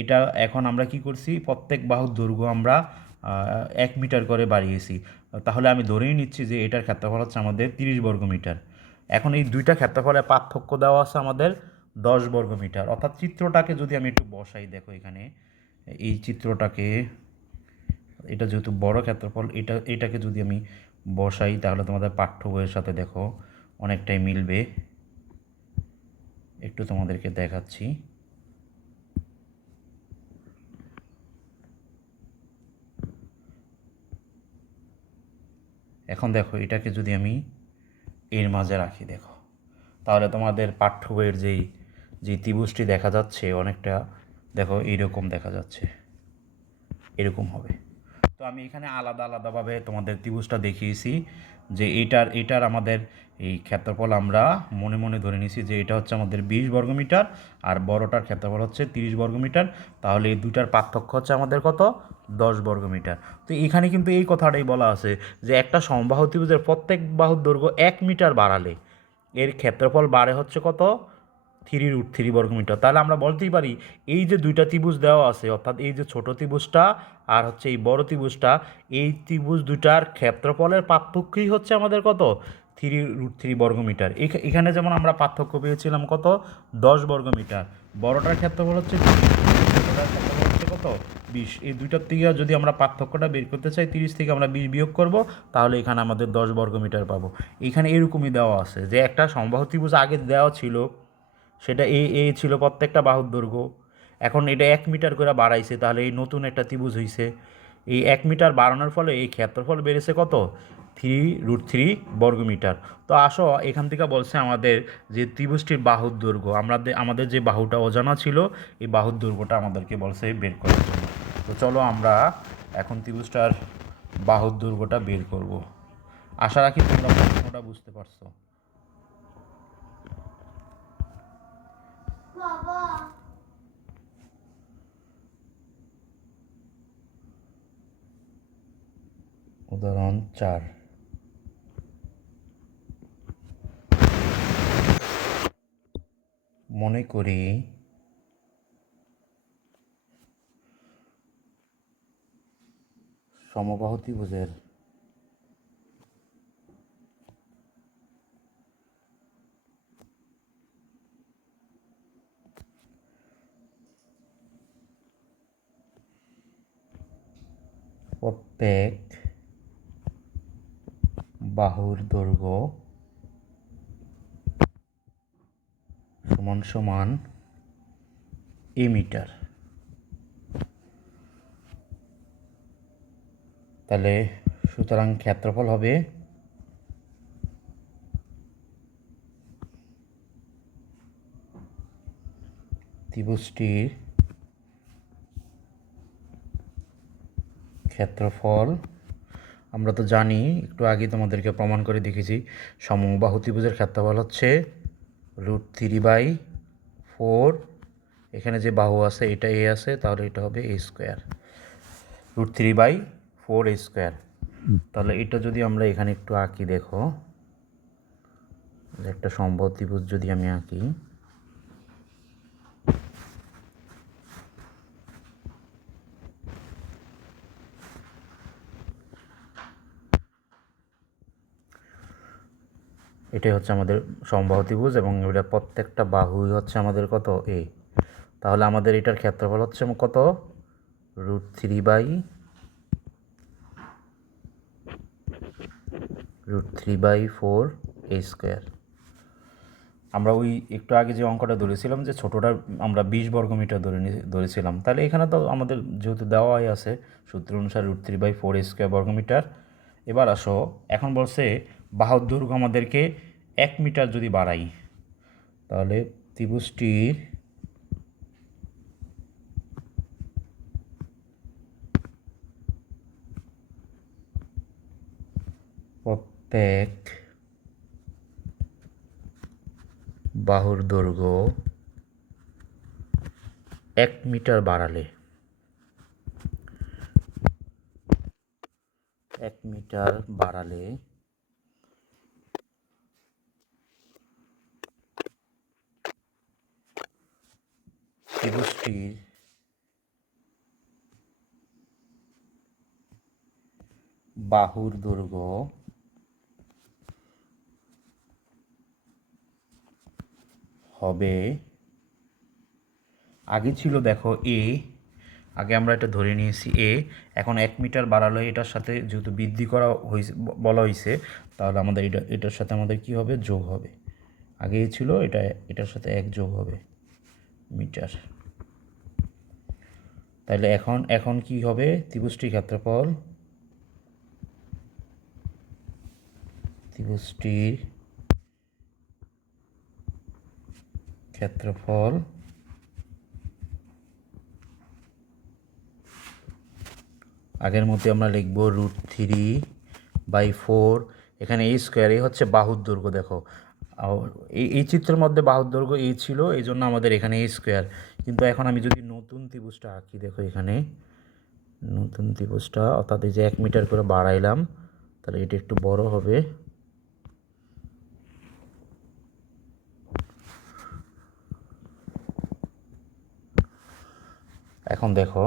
এটা এখন আমরা কি করছি, প্রত্যেক বাহুর দৈর্ঘ্য আমরা 1 মিটার করে বাড়িয়েছি। তাহলে আমি ধরেই নিচ্ছি যে এটার ক্ষেত্রফল হচ্ছে আমাদের 30 বর্গমিটার। এখন এই দুইটা ক্ষেত্রফলের পার্থক্য দেওয়া আছে আমাদের 10 বর্গমিটার। অর্থাৎ চিত্রটাকে যদি আমি একটু বসাই, দেখো এখানে এই চিত্রটাকে, এটা যেহেতু বড় ক্ষেত্রফল, এটাকে যদি আমি বসাই তাহলে তোমাদের পাঠ্য বইয়ের সাথে দেখো অনেকটাই মিলবে। একটু তোমাদেরকে দেখাচ্ছি। এখন দেখো এটাকে যদি আমি এর মাঝে রাখি, দেখো তাহলে তোমাদের পাঠ্য বইয়ের যে ত্রিভুজটি দেখা যাচ্ছে অনেকটা দেখো এইরকম দেখা যাচ্ছে, এরকম হবে। তো আমি এখানে আলাদা আলাদাভাবে তোমাদের ত্রিভুজটা দেখিয়েছি যে এটার আমাদের এই ক্ষেত্রফল আমরা মনে মনে ধরে নিছি যে এটা হচ্ছে আমাদের 20 বর্গমিটার, আর বড়টার ক্ষেত্রফল হচ্ছে 30 বর্গমিটার। তাহলে এই দুইটার পার্থক্য হচ্ছে আমাদের কত, 10 বর্গমিটার। তো এখানে কিন্তু এই কথাটাই বলা আছে যে একটা সমবাহু ত্রিভুজের প্রত্যেক বাহুর দৈর্ঘ্য 1 মিটার বাড়ালে এর ক্ষেত্রফল বাড়ে হচ্ছে কত, 3√3 বর্গমিটার। তাহলে আমরা বলতেই পারি এই যে দুইটা ত্রিভুজ দেওয়া আছে, অর্থাৎ এই যে ছোট ত্রিভুজটা আর হচ্ছে এই বড় ত্রিভুজটা, এই ত্রিভুজ দুটার ক্ষেত্রফলের পার্থক্যই হচ্ছে আমাদের কত, 3√3 বর্গমিটার। এখানে যেমন আমরা পার্থক্য পেয়েছিলাম কত, 10 বর্গমিটার। বড়টার ক্ষেত্রফল হচ্ছে 30, ছোটটার ক্ষেত্রফল হচ্ছে কত, 20। এই দুইটার থেকে যদি আমরা পার্থক্যটা বের করতে চাই, 30 থেকে আমরা 20 বিয়োগ করব, তাহলে এখানে আমাদের 10 বর্গমিটার পাবো। এখানে এরকমই দেওয়া আছে যে একটা সমবাহু ত্রিভুজ আগে দেওয়া ছিল, সেটা এ ছিল প্রত্যেকটা বাহুর দৈর্ঘ্য। এখন এটা 1 মিটার করে বাড়াইছে, তাহলে এই নতুন একটা ত্রিভুজ হয়েছে। এই 1 মিটার বাড়ানোর ফলে এই ক্ষেত্রফল বেড়েছে কত, 3√3 বর্গমিটার। তো আসো এখান থেকে বলছে আমাদের যে ত্রিভুজটির বাহুর দৈর্ঘ্য, আমাদের যে বাহুটা অজানা ছিল, এই বাহুর দৈর্ঘ্যটা আমাদেরকে বলছে বের করার জন্য। তো চলো আমরা এখন ত্রিভুজটার বাহুর দৈর্ঘ্যটা বের করব। আশা রাখি তোমরা প্রশ্নটা বুঝতে পারছো। উদাহরণ 4, মনে করি সমবাহু ত্রিভুজের প্রত্যেক বাহুর দৈর্ঘ্য সমান সমান মিটার। তাহলে সুতরাং ক্ষেত্রফল হবে ত্রিভুজটির ক্ষেত্রফল, আমরা তো জানি, একটু আগে তোমাদেরকে প্রমাণ করে দেখেছি, সমবাহু ত্রিভুজের ক্ষেত্রফল হচ্ছে √3/4। এখানে যে বাহু আছে এটা এ আছে, তাহলে এটা হবে a², √3/4 a²। তাহলে এটা যদি আমরা এখানে একটু আঁকি, দেখো একটা সমবাহু ত্রিভুজ যদি আমি আঁকি, এটাই হচ্ছে আমাদের সমবাহু ত্রিভুজ এবং এটা প্রত্যেকটা বাহুই হচ্ছে আমাদের কত, এ। তাহলে আমাদের এটার ক্ষেত্রফল হচ্ছে কত, √3/4 a²। আমরা ওই একটু আগে যে অঙ্কটা ধরেছিলাম যে ছোটোটা আমরা 20 বর্গমিটার ধরেছিলাম, তাহলে এখানে তো আমাদের যেহেতু দেওয়াই আছে সূত্র অনুসারে √3/4 a²বর্গমিটার। এবার আসো, এখন বলছে বাহুর দৈর্ঘ্য আমাদেরকে 1 মিটার যদি বাড়াই, তাহলে ত্রিভুজটির প্রত্যেক বাহুর দৈর্ঘ্য 1 মিটার বাড়ালে 1 মিটার বাড়ালে ত্রিভুজটির বাহুর দৈর্ঘ্য হবে, আগে ছিল দেখো এ, আগে আমরা এটা ধরে নিয়েছি এ, এখন 1 মিটার বাড়ালে এটার সাথে যেহেতু বৃদ্ধি করা হয়েছে বলা হয়েছে, তাহলে আমাদের এটার সাথে আমাদের কি হবে, যোগ হবে। আগে এ ছিল, এটার সাথে 1 যোগ হবে মিটার। তাহলে এখন কি হবে, ত্রিভুজটির ক্ষেত্রফল আগের মধ্যে আমরা লিখব √3/4, এখানে এই স্কোয়ার, এই হচ্ছে বাহুর দৈর্ঘ্য। দেখো এই চিত্রের মধ্যে বাহুর দৈর্ঘ্য এই ছিল, এই জন্য আমাদের এখানে এই স্কোয়ার। কিন্তু এখন আমি যদি নতুন ত্রিভুজটা আঁকি, দেখো এখানে নতুন ত্রিভুজটা, অর্থাৎ এই যে 1 মিটার করে বাড়াইলাম, তাহলে এটা একটু বড় হবে। এখন দেখো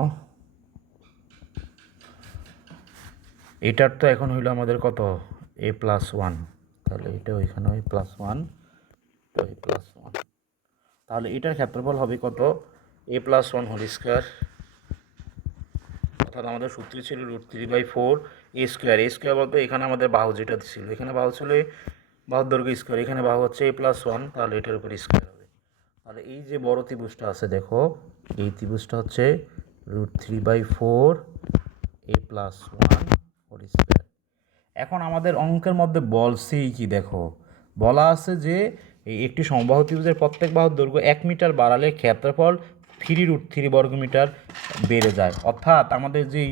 এটার তো এখন হইলো আমাদের কত, a+1, তাহলে এটা ওইখানে a+1, এটা a+1, তাহলে এটার ক্ষেত্রফল হবে কত, a+1 হোল স্কোয়ার, অর্থাৎ আমাদের সূত্র ছিল √3/4 এ স্কোয়ার বলতে এখানে আমাদের বাহু যেটা ছিল, এখানে বাহু ছিল বাহুর দৈর্ঘ্য স্কোয়ার, এখানে বাহু হচ্ছে a+1, তাহলে এটার উপর স্কোয়ার হবে। তাহলে এই যে বড় ত্রিভুজটা আছে, দেখো এই ত্রিভুজটা হচ্ছে √3/4 a+1 হোল স্কোয়ার। এখন আমাদের অঙ্কের মধ্যে বলছেই কি, দেখো বলা আছে যে এই একটি সমবাহু ত্রিভুজের প্রত্যেক বাহুর দৈর্ঘ্য 1 মিটার বাড়ালে ক্ষেত্রফল 3√3 বর্গমিটার বেড়ে যায়। অর্থাৎ আমাদের যেই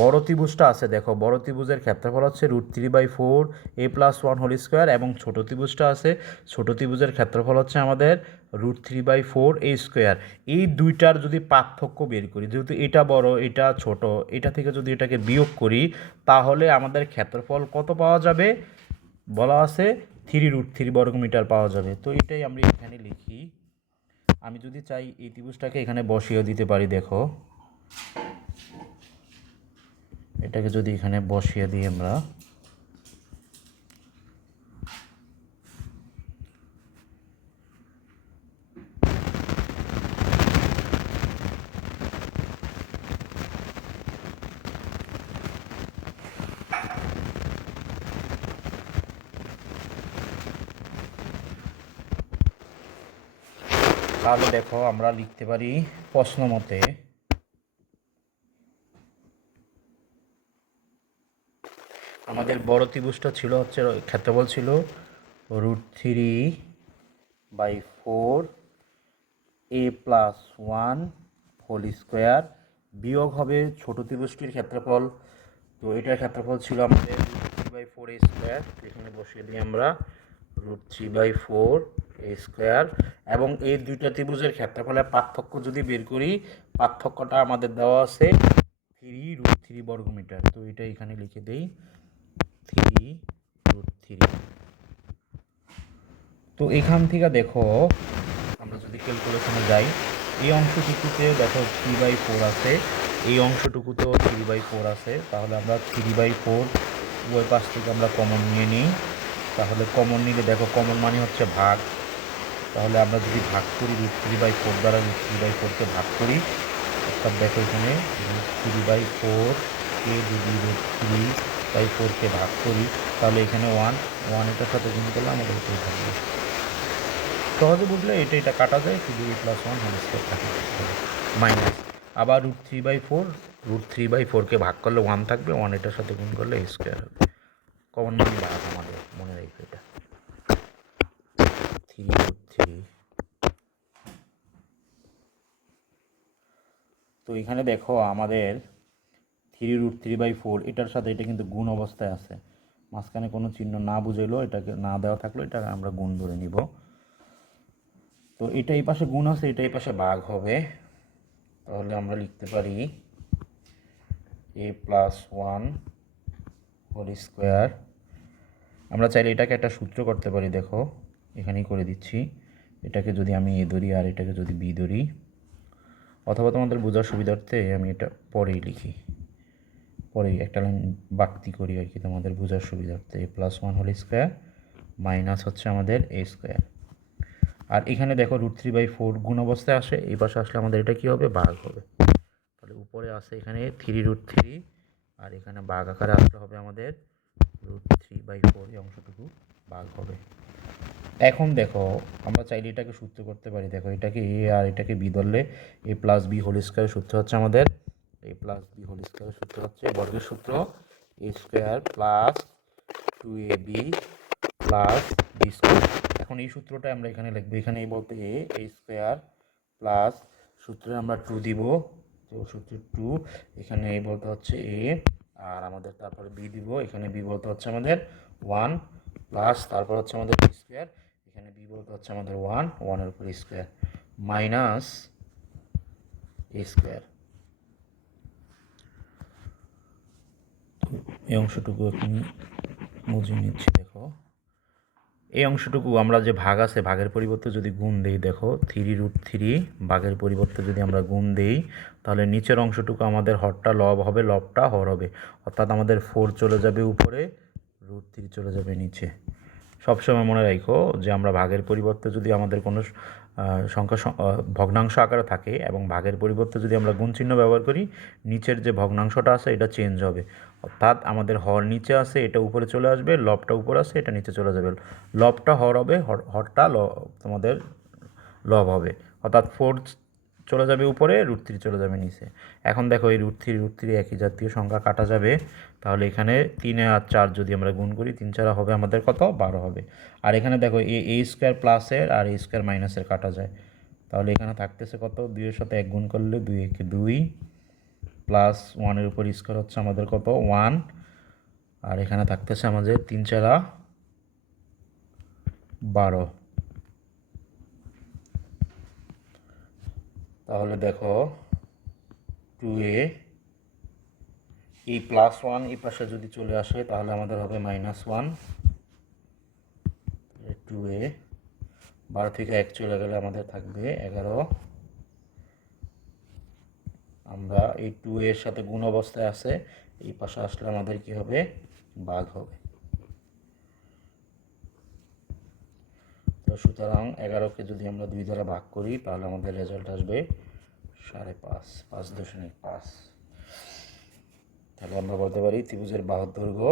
বড় ত্রিভুজটা আছে, দেখো বড় ত্রিভুজের ক্ষেত্রফল হচ্ছে √3/4 a+1 হোল স্কোয়ার, এবং ছোট ত্রিভুজটা আছে, ছোট ত্রিভুজের ক্ষেত্রফল হচ্ছে আমাদের √3/4 a স্কোয়ার। এই দুইটার যদি পার্থক্য বের করি, যেহেতু এটা বড় এটা ছোট, এটা থেকে যদি এটাকে বিয়োগ করি, তাহলে আমাদের ক্ষেত্রফল কত পাওয়া যাবে, বলা আছে 3√3 বর্গমিটার পাওয়া যাবে। তো এটাই আমরা এখানে লিখি। আমি যদি চাই এই ত্রিভুজটাকে এখানে বসিয়ে দিতে পারি, দেখো এটাকে যদি এখানে বসিয়ে দিই আমরা, তাহলে দেখো আমরা লিখতে পারি প্রশ্ন মতে আমাদের বড় ত্রিভুজটা ছিল হচ্ছে, ক্ষেত্রফল ছিল √3/4 a+1 হোল স্কোয়ার, বিয়োগ হবে ছোট ত্রিভুজটির ক্ষেত্রফল। তো এটার ক্ষেত্রফল ছিল আমাদের √3/4 a স্কোয়ার, এখানে বসিয়ে দিই আমরা √3/4 a স্কোয়ার, এবং এই দুইটা ত্রিভুজের ক্ষেত্রফলের পার্থক্য যদি বের করি, পার্থক্যটা আমাদের দেওয়া আছে 3√3 বর্গমিটার। তো এটা এখানে লিখে দেই 3√3। তো এখান থেকে দেখো আমরা যদি ক্যালকুলেশনে যাই, এই অংশটুকুতে দেখো 3/4 আছে, এই অংশটুকুতেও 3/4 আছে, তাহলে আমরা 3/4 উভয় পাশ থেকে আমরা কমন নিয়ে নিই। তাহলে কমন নিলে দেখো কমন মানে হচ্ছে ভাগ, তাহলে আমরা যদি ভাগ করি √3/4 দ্বারা √3/4কে ভাগ করি, অর্থাৎ দেখো এখানে √3/4 কে যদি √3/4কে ভাগ করি, তাহলে এখানে 1 এটার সাথে গুণ করলে আমাদের এটাই থাকবে। সহজে বুঝলে এটা কাটা যায়, শুধু a+1 হোল স্কোয়ার থাকে, মাইনাস আবার √3/4কে ভাগ করলে 1 থাকবে, 1 এটার সাথে গুণ করলে a স্কোয়ার হবে। কমন মানে ভাগ, আমাদের মনে রাখবে এটা 3√3। তো এখানে দেখো আমাদের 3√3/4 এটার সাথে এটা কিন্তু গুণ অবস্থায় আছে, মাঝখানে কোনো চিহ্ন না বুঝাইলেও, এটাকে না দেওয়া থাকলেও এটাকে আমরা গুণ ধরে নিব। তো এটা এই পাশে গুণ আছে, এটা এই পাশে ভাগ হবে, তাহলে আমরা লিখতে পারি a+1 হোল স্কোয়ার। আমরা চাইলে এটাকে একটা সূত্র করতে পারি, দেখো এখানেই করে দিচ্ছি, এটাকে যদি আমি এ ধরি আর এটাকে যদি বি ধরি, অথবা তোমাদের বোঝার সুবিধার্থে আমি এটা পরেই লিখি, পরে একটা লাইন বাড়তি করি আর কি তোমাদের বোঝার সুবিধার্থে। +1 হোল স্কোয়ার মাইনাস হচ্ছে আমাদের a স্কোয়ার। আর এখানে দেখো √3/4 গুণ অবস্থায় আসে, এই পাশে আসলে আমাদের এটা কী হবে, ভাগ হবে। তাহলে উপরে আসে এখানে 3√3, আর এখানে ভাগ আকারে আসলে হবে আমাদের √3/4, এই অংশটুকু ভাগ হবে। এখন দেখো আমরা চাইলে এটাকে সূত্র করতে পারি। দেখো এটাকে a আর এটাকে b ধরলে a+b হোল স্কোয়ার সূত্র হচ্ছে আমাদের a+b হোল স্কোয়ার সূত্র হচ্ছে বর্গের সূত্র a square plus 2ab plus b square. এখন এই সূত্রটা আমরা এখানে লিখবো। এখানে এই বলতে a স্কোয়ার প্লাস সূত্রে আমরা 2 দিব, তো সূত্রে 2, এখানে এই বলতে হচ্ছে a, আর আমাদের তারপরে b দিব, এখানে b বলতে হচ্ছে আমাদের 1 প্লাস তারপর হচ্ছে আমাদের b স্কোয়ার, এখানে b বলতে হচ্ছে আমাদের 1 এর উপর স্কোয়ার মাইনাস a স্কোয়ার। এই অংশটুকু আমি বুঝিয়ে নিচ্ছি। দেখো এই অংশটুকু আমরা যে ভাগ আছে, ভাগের পরিবর্তে যদি গুণ দেই, দেখো 3√3 ভাগের পরিবর্তে যদি আমরা গুণ দেই, তাহলে নিচের অংশটুকু আমাদের হরটা লব হবে, লবটা হর হবে, অর্থাৎ আমাদের 4 চলে যাবে উপরে, √3 চলে যাবে নিচে। সবসময় মনে রাখো যে আমরা ভাগের পরিবর্তে যদি আমাদের কোনো সংখ্যা ভগ্নাংশ আকারে থাকে এবং ভাগের পরিবর্তে যদি আমরা গুণ চিহ্ন ব্যবহার করি, নিচের যে ভগ্নাংশটা আছে এটা চেঞ্জ হবে, অর্থাৎ আমাদের হর নিচে আছে, এটা উপরে চলে আসবে, লবটা উপরে আছে, এটা নিচে চলে যাবে, লবটা হর হবে, হরটা তোমাদের লব হবে, অর্থাৎ 4 চলে যাবে উপরে, √3 চলে যাবে নিচে। এখন দেখো এই √3 একই জাতীয় সংখ্যা কাটা যাবে, তাহলে এখানে 3 আর 4 যদি আমরা গুণ করি, 3 4 হবে আমাদের কত, 12 হবে। আর এখানে দেখো a স্কোয়ার প্লাসের আর a স্কোয়ার মাইনাসের কাটা যায়, তাহলে এখানে থাকতেছে কত, 2 এর সাথে 1 গুণ করলে 2 একে 2 প্লাস 1 এর উপর স্কোয়ার হচ্ছে আমাদের কত, 1, আর এখানে থাকতেছে আমাদের 3 4 12। তাহলে দেখো 2a, এই +1 এই পাশে যদি চলে আসে তাহলে আমাদের হবে -1, 2a, 12 থেকে 1 চলে গেলে আমাদের থাকবে 11। আমরা এই 2 এর সাথে গুণ অবস্থায় আছে, এই পাশে আসলে আমাদের কি হবে, ভাগ হবে। তো সুতরাং 11কে যদি আমরা 2 দ্বারা ভাগ করি তাহলে আমাদের রেজাল্ট আসবে 5.5, 5.5। তাহলে আমরা বলতে পারি ত্রিভুজের বাহুর দৈর্ঘ্য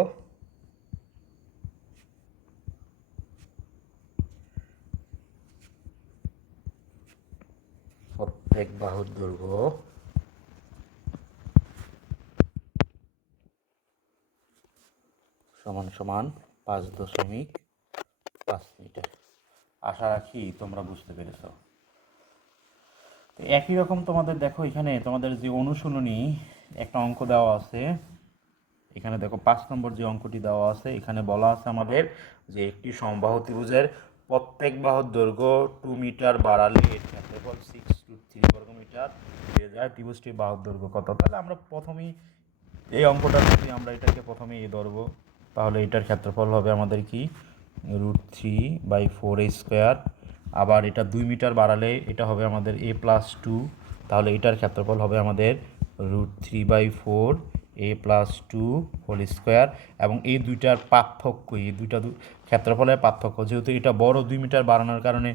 প্রত্যেক বাহুর দৈর্ঘ্য সমান সমান 5.5 মিটার। আশা রাখি তোমরা বুঝতে পেরেছ। তো একই রকম তোমাদের দেখো এখানে তোমাদের যে অনুশীলনী একটা অঙ্ক দেওয়া আছে, এখানে দেখো 5 নম্বর যে অঙ্কটি দেওয়া আছে, এখানে বলা আছে আমাদের যে একটি সমবাহু ত্রিভুজের প্রত্যেক বাহুর দৈর্ঘ্য 2 মিটার বাড়ালে এর ক্ষেত্রফল 6√3 বর্গমিটার হয়ে যায়। ত্রিভুজটির বাহুর দৈর্ঘ্য কত? তাহলে আমরা প্রথমেই এই অঙ্কটা যদি আমরা এটাকে প্রথমে ধরবো, তাহলে এটার ক্ষেত্রফল হবে আমাদের কি, √3/4 স্কোয়ার। আবার এটা 2 মিটার বাড়ালে এটা হবে আমাদের a+2, তাহলে এটার ক্ষেত্রফল হবে আমাদের √3/4 a+2 হোল স্কোয়ার। এবং এই দুইটার পার্থক্য, এই দুইটা ক্ষেত্রফলের পার্থক্য, যেহেতু এটা বড় 2 মিটার বাড়ানোর কারণে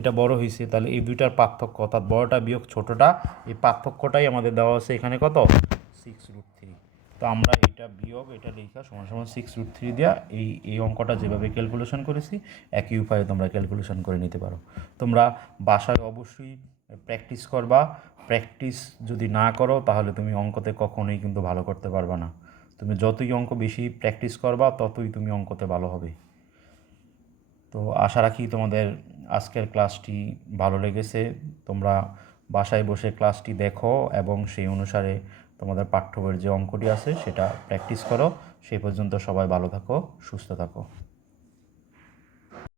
এটা বড় হয়েছে, তাহলে এই দুইটার পার্থক্য অর্থাৎ বড়টা বিয়োগ ছোটটা, এই পার্থক্যটাই আমাদের দেওয়া আছে এখানে কত, 6√3। তো আমরা এটা বিয়োগ এটা লেখা সমান সমান 6√3 দেওয়া এই অঙ্কটা যেভাবে ক্যালকুলেশন করেছি একই উপায়ে তোমরা ক্যালকুলেশন করে নিতে পারো। তোমরা বাসায় অবশ্যই প্র্যাকটিস করবা। প্র্যাকটিস যদি না করো তাহলে তুমি অঙ্কতে কখনোই কিন্তু ভালো করতে পারবে না। তুমি যতই অঙ্ক বেশি প্র্যাকটিস করবা ততই তুমি অঙ্কতে ভালো হবে। তো আশা রাখি তোমাদের আজকের ক্লাসটি ভালো লেগেছে। তোমরা বাসায় বসে ক্লাসটি দেখো এবং সেই অনুসারে তোমাদের পাঠ্য বইয়ের যে অঙ্কটি আছে সেটা প্র্যাকটিস করো। সেই পর্যন্ত সবাই ভালো থাকো, সুস্থ থাকো।